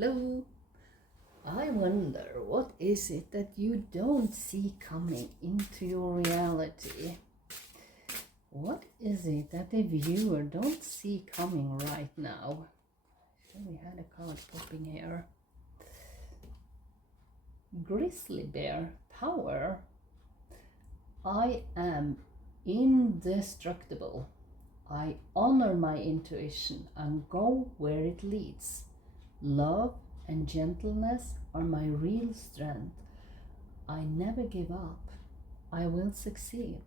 Hello. I wonder, what is it that you don't see coming into your reality? What is it that the viewer don't see coming right now? We had a card popping here. Grizzly bear, power. I am indestructible. I honor my intuition and go where it leads. Love and gentleness are my real strength. I never give up. I will succeed.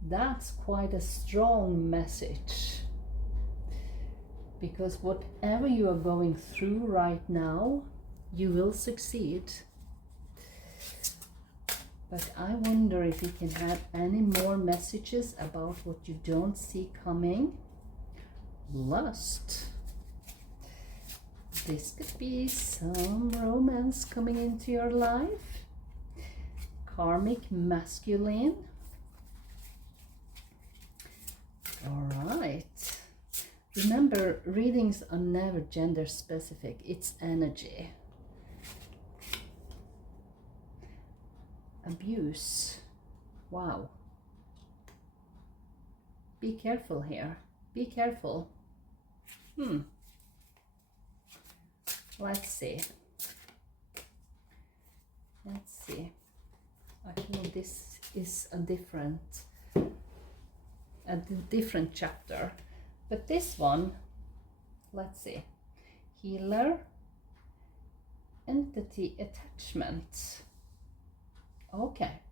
That's quite a strong message. Because whatever you are going through right now, you will succeed. But I wonder if you can have any more messages about what you don't see coming. Lust. This could be some romance coming into your life. Karmic masculine. All right. Remember, readings are never gender specific. It's energy. Abuse. Wow. Be careful here. Be careful. Let's see. I feel this is a different chapter. But this one, let's see. Healer, entity attachment. Okay.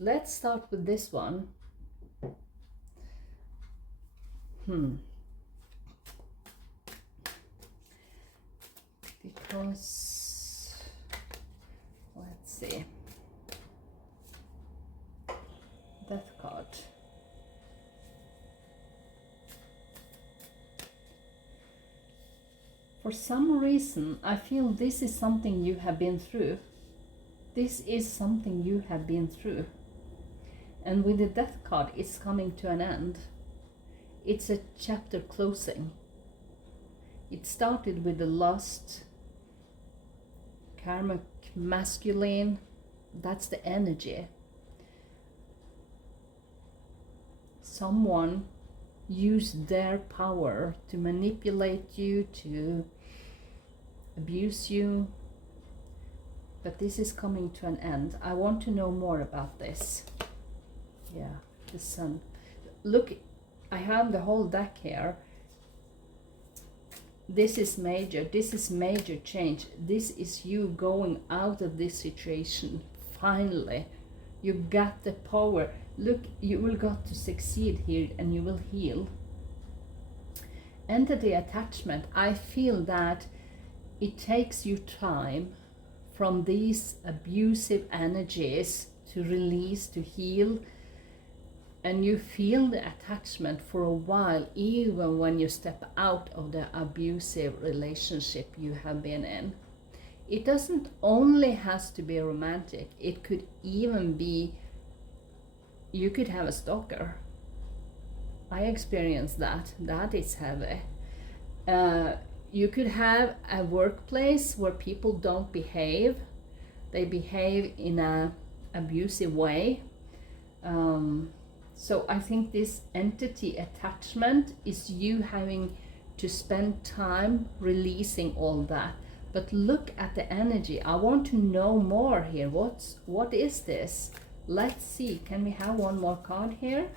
Let's start with this one. Because, let's see, Death card. For some reason, I feel this is something you have been through. This is something you have been through. And with the Death card, it's coming to an end. It's a chapter closing. It started with the lust, karmic masculine, that's the energy. Someone used their power to manipulate you, to abuse you, but this is coming to an end. I want to know more about this. Yeah, the sun. Look, I have the whole deck here. This is major change. This is you going out of this situation. Finally, you got the power. Look, you will got to succeed here and you will heal. Entity attachment, I feel that it takes you time from these abusive energies to release, to heal. And you feel the attachment for a while, even when you step out of the abusive relationship you have been in. It doesn't only has to be romantic. It could even be, you could have a stalker. I experienced that. That is heavy. You could have a workplace where people don't behave. They behave in an abusive way. So I think this entity attachment is you having to spend time releasing all that. But look at the energy. I want to know more here. What is this? Let's see. Can we have one more card here?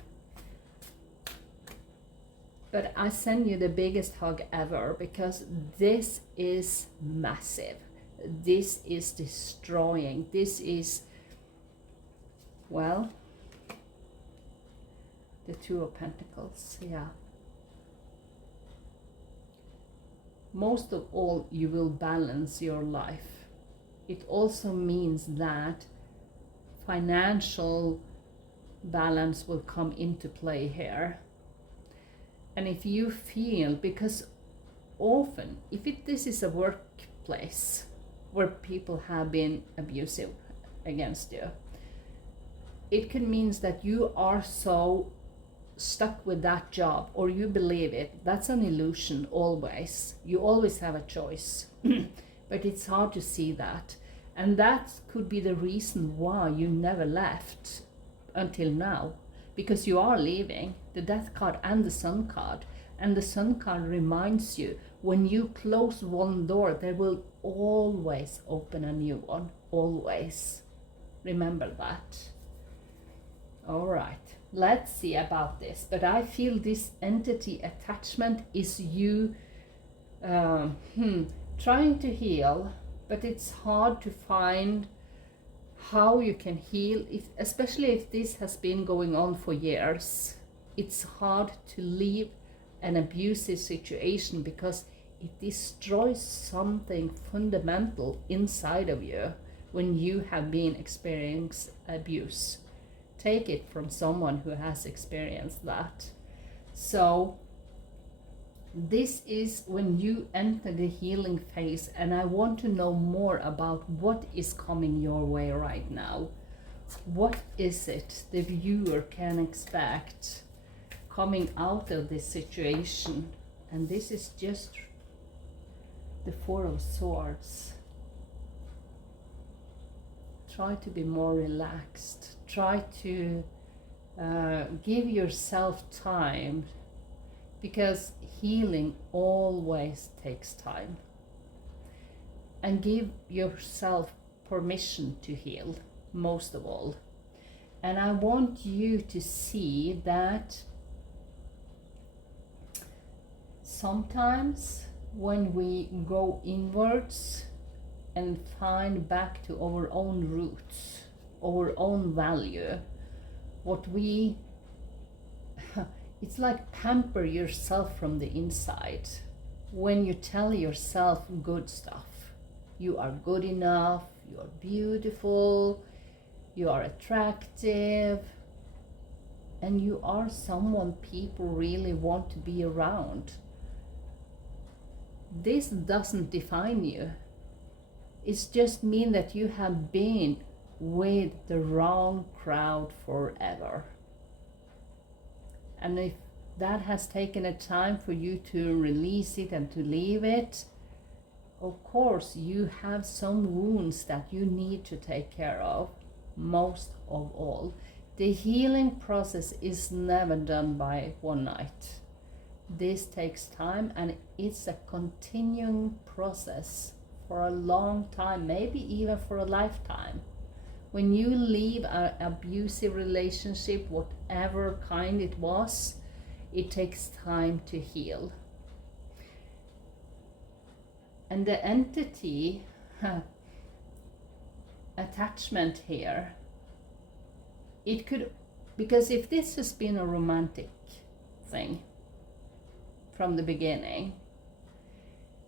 But I send you the biggest hug ever, because this is massive. This is destroying. This is, well, the Two of Pentacles, yeah. Most of all, you will balance your life. It also means that financial balance will come into play here. And if you feel, because often, this is a workplace where people have been abusive against you, it can mean that you are so stuck with that job or you believe it, that's an illusion always. You always have a choice. But it's hard to see that. And that could be the reason why you never left until now. Because you are leaving, the Death card and the Sun card. And the Sun card reminds you, when you close one door, there will always open a new one. Always. Remember that. All right. Let's see about this. But I feel this entity attachment is you trying to heal, but it's hard to find how you can heal, especially if this has been going on for years. It's hard to leave an abusive situation because it destroys something fundamental inside of you when you have been experiencing abuse. Take it from someone who has experienced that. So this is when you enter the healing phase, and I want to know more about what is coming your way right now. What is it the viewer can expect coming out of this situation? And this is just the Four of Swords. Try to be more relaxed. Try to give yourself time, because healing always takes time. And give yourself permission to heal, most of all. And I want you to see that sometimes when we go inwards and find back to our own roots, our own value, what we it's like pamper yourself from the inside. When you tell yourself good stuff, you are good enough, you are beautiful, you are attractive, and you are someone people really want to be around. This doesn't define you. It just means that you have been with the wrong crowd forever. And if that has taken a time for you to release it and to leave it, of course you have some wounds that you need to take care of, most of all. The healing process is never done by one night. This takes time, and it's a continuing process for a long time, maybe even for a lifetime. When you leave an abusive relationship, whatever kind it was, it takes time to heal. And the entity attachment here, it could, because if this has been a romantic thing from the beginning,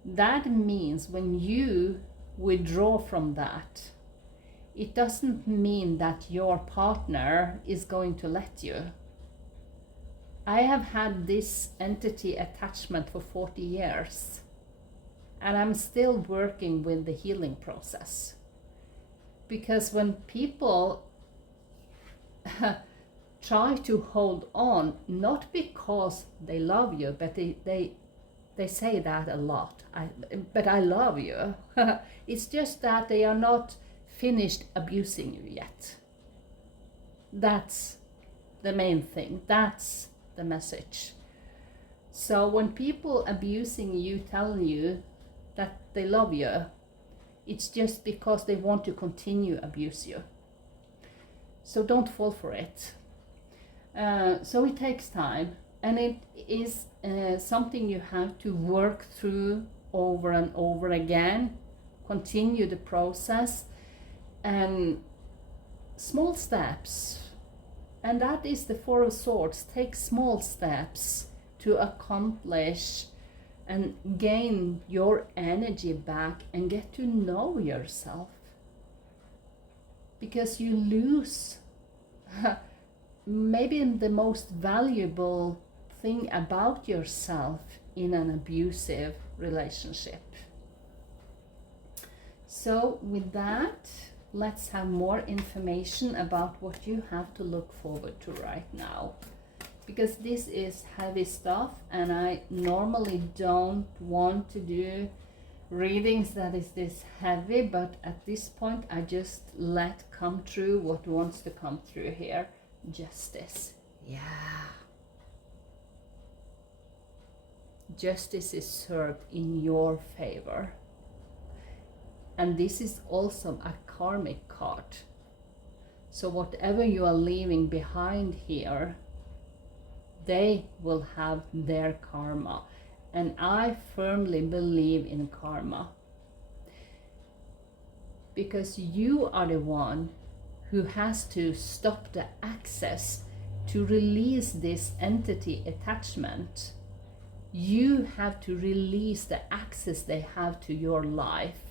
that means when you withdraw from that, it doesn't mean that your partner is going to let you. I have had this entity attachment for 40 years, and I'm still working with the healing process. Because when people try to hold on, not because they love you, but they say that a lot, but I love you. It's just that they are not finished abusing you yet. That's the main thing. That's the message. So when people abusing you, telling you that they love you, it's just because they want to continue abuse you. So don't fall for it. So it takes time, and it is something you have to work through over and over again. Continue the process, and small steps. And that is the Four of Swords. Take small steps to accomplish and gain your energy back and get to know yourself. Because you lose maybe the most valuable thing about yourself in an abusive relationship. So with that, let's have more information about what you have to look forward to right now. because this is heavy stuff, and I normally don't want to do readings that is this heavy, but at this point I just let come through what wants to come through here. Justice. Yeah. Justice is served in your favor. And this is also a karmic card. So whatever you are leaving behind here, they will have their karma. And I firmly believe in karma. Because you are the one who has to stop the access to release this entity attachment. You have to release the access they have to your life.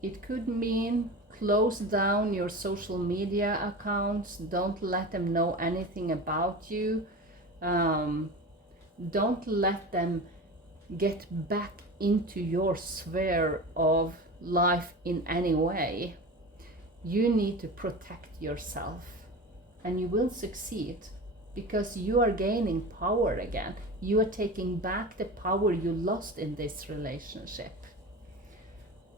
It could mean close down your social media accounts. Don't let them know anything about you. Don't let them get back into your sphere of life in any way. You need to protect yourself, and you will succeed, because you are gaining power again. You are taking back the power you lost in this relationship.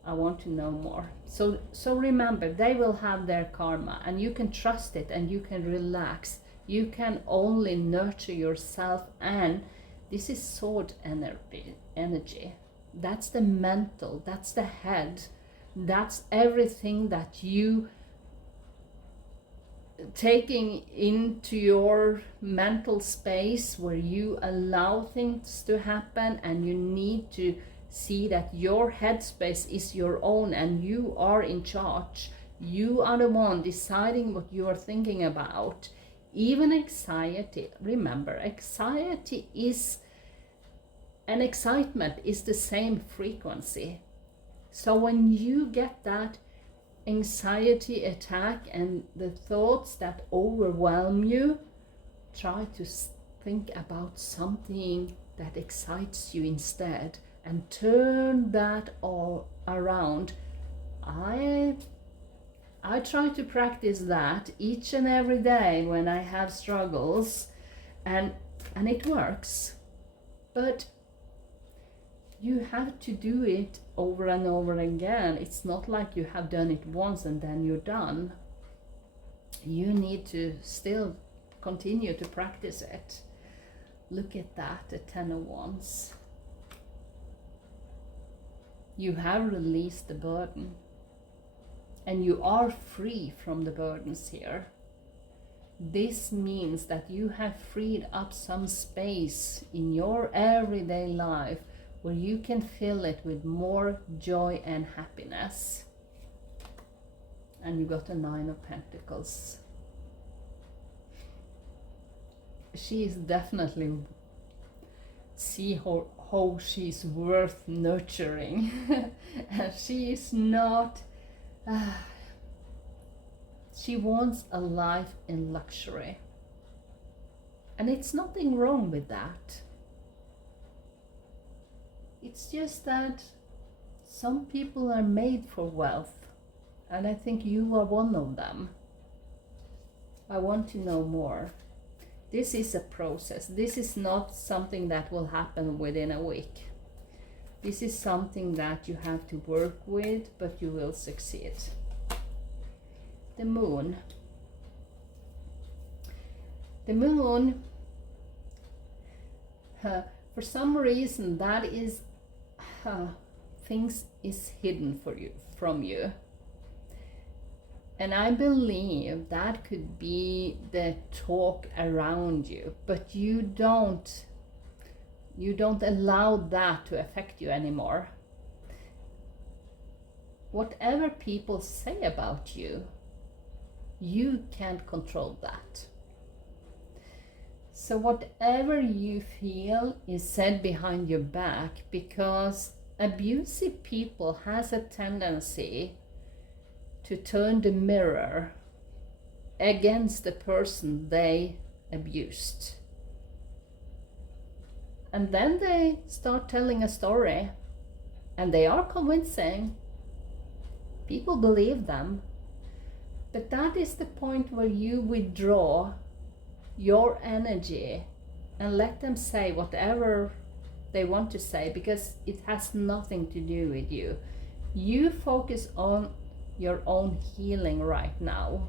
I want to know more. So remember, they will have their karma, and you can trust it, and you can relax. You can only nurture yourself, and this is sword energy. That's the mental, that's the head, that's everything that you taking into your mental space, where you allow things to happen, and you need to see that your headspace is your own and you are in charge. You are the one deciding what you are thinking about. Even anxiety, remember, anxiety is, and excitement is the same frequency. So when you get that anxiety attack and the thoughts that overwhelm you, try to think about something that excites you instead, and turn that all around. I try to practice that each and every day when I have struggles, and it works. But you have to do it over and over again. It's not like you have done it once and then you're done. You need to still continue to practice it. Look at that, the 10 of Wands. You have released the burden, and you are free from the burdens here. This means that you have freed up some space in your everyday life where you can fill it with more joy and happiness. And you got a 9 of Pentacles. She is definitely, see how she's worth nurturing. And she is not, she wants a life in luxury. And it's nothing wrong with that. It's just that some people are made for wealth, and I think you are one of them. I want to know more. This is a process. This is not something that will happen within a week. This is something that you have to work with, but you will succeed. The Moon. The Moon, for some reason, that is things is hidden from you. And I believe that could be the talk around you, but you don't allow that to affect you anymore. Whatever people say about you, you can't control that. So whatever you feel is said behind your back, because abusive people has a tendency to turn the mirror against the person they abused. And then they start telling a story, and they are convincing. People believe them. But that is the point where you withdraw your energy and let them say whatever they want to say, because it has nothing to do with you. You focus on your own healing right now,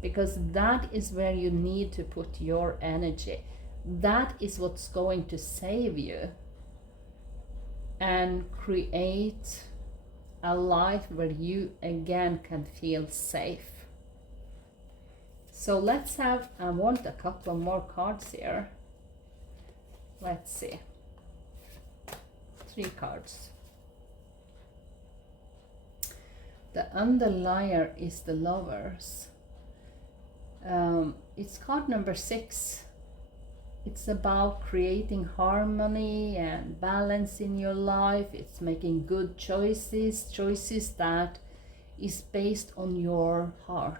because that is where you need to put your energy. That is what's going to save you and create a life where you again can feel safe. So let's have, I want a couple more cards here. Let's see. 3 cards. The underlier is the Lovers. It's card number 6. It's about creating harmony and balance in your life. It's making good choices, choices that is based on your heart.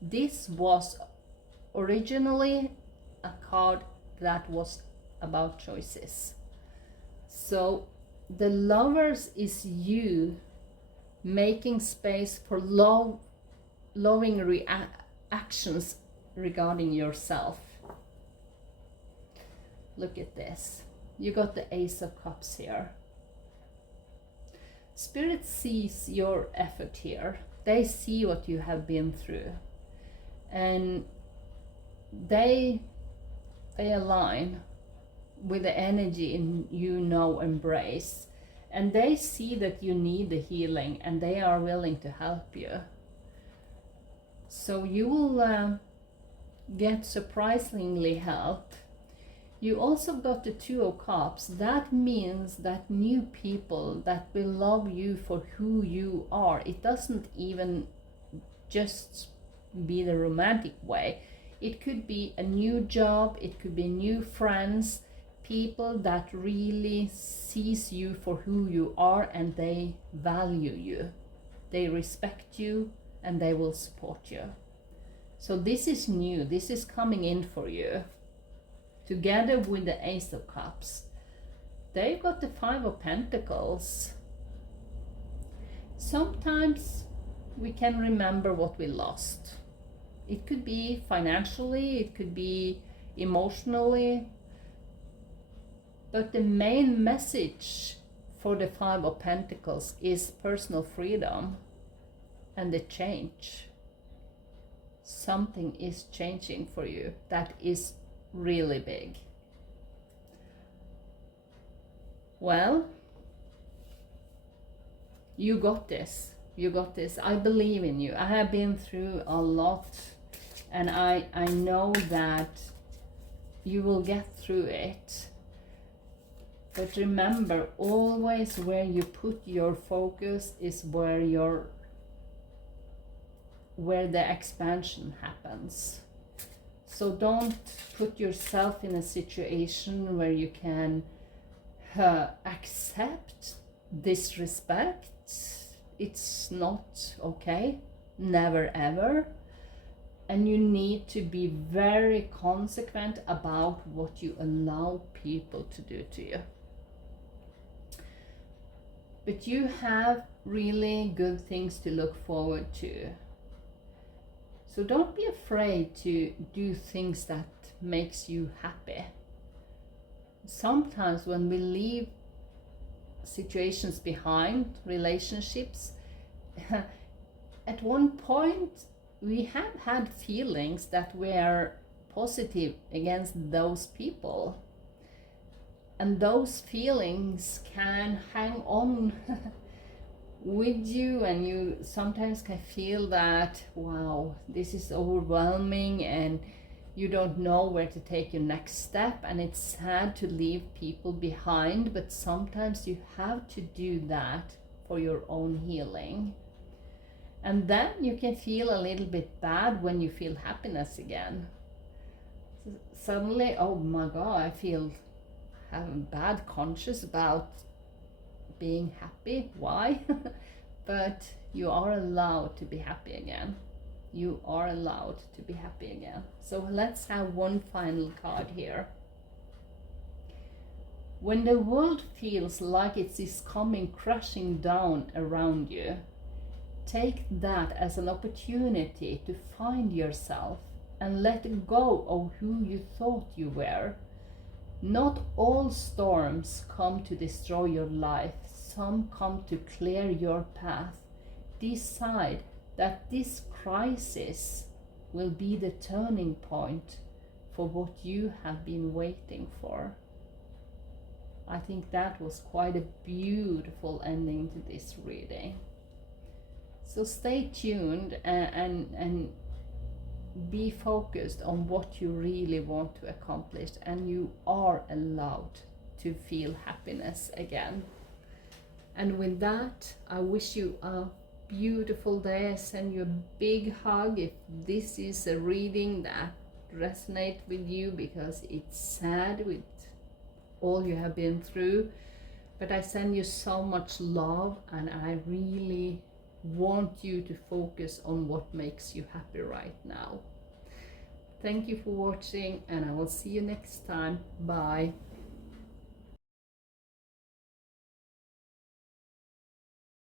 This was originally a card that was about choices. So the Lovers is you making space for loving reactions regarding yourself. Look at this. You got the Ace of Cups here. Spirit sees your effort here. They see what you have been through. And they align with the energy in you now embrace. And they see that you need the healing and they are willing to help you. So you will get surprisingly help. You also got the 2 of Cups. That means that new people that will love you for who you are. It doesn't even just be the romantic way. It could be a new job, it could be new friends, people that really sees you for who you are and they value you. They respect you and they will support you. So this is new, this is coming in for you. Together with the Ace of Cups. They've got the 5 of Pentacles. Sometimes we can remember what we lost. It could be financially, it could be emotionally. But the main message for the 5 of Pentacles is personal freedom and the change. Something is changing for you that is really big. Well, you got this. You got this. I believe in you. I have been through a lot and I know that you will get through it. But remember, always where you put your focus is where the expansion happens. So don't put yourself in a situation where you can accept disrespect. It's not okay, never ever. And you need to be very consequent about what you allow people to do to you. But you have really good things to look forward to. So don't be afraid to do things that makes you happy. Sometimes when we leave situations behind, relationships, at one point we have had feelings that were positive against those people. And those feelings can hang on with you, and you sometimes can feel that, wow, this is overwhelming and you don't know where to take your next step, and it's sad to leave people behind, but sometimes you have to do that for your own healing. And then you can feel a little bit bad when you feel happiness again. Suddenly, oh my God, I have a bad conscience about being happy. Why? But you are allowed to be happy again. You are allowed to be happy again. So let's have one final card here. When the world feels like it is coming crashing down around you, take that as an opportunity to find yourself and let go of who you thought you were. Not all storms come to destroy your life, some come to clear your path. Decide that this crisis will be the turning point for what you have been waiting for. I think that was quite a beautiful ending to this reading. So stay tuned and be focused on what you really want to accomplish, and you are allowed to feel happiness again. And with that, I wish you a beautiful day. I send you a big hug if this is a reading that resonates with you, because it's sad with all you have been through. But I send you so much love, and I really want you to focus on what makes you happy right now. Thank you for watching, and I will see you next time. Bye.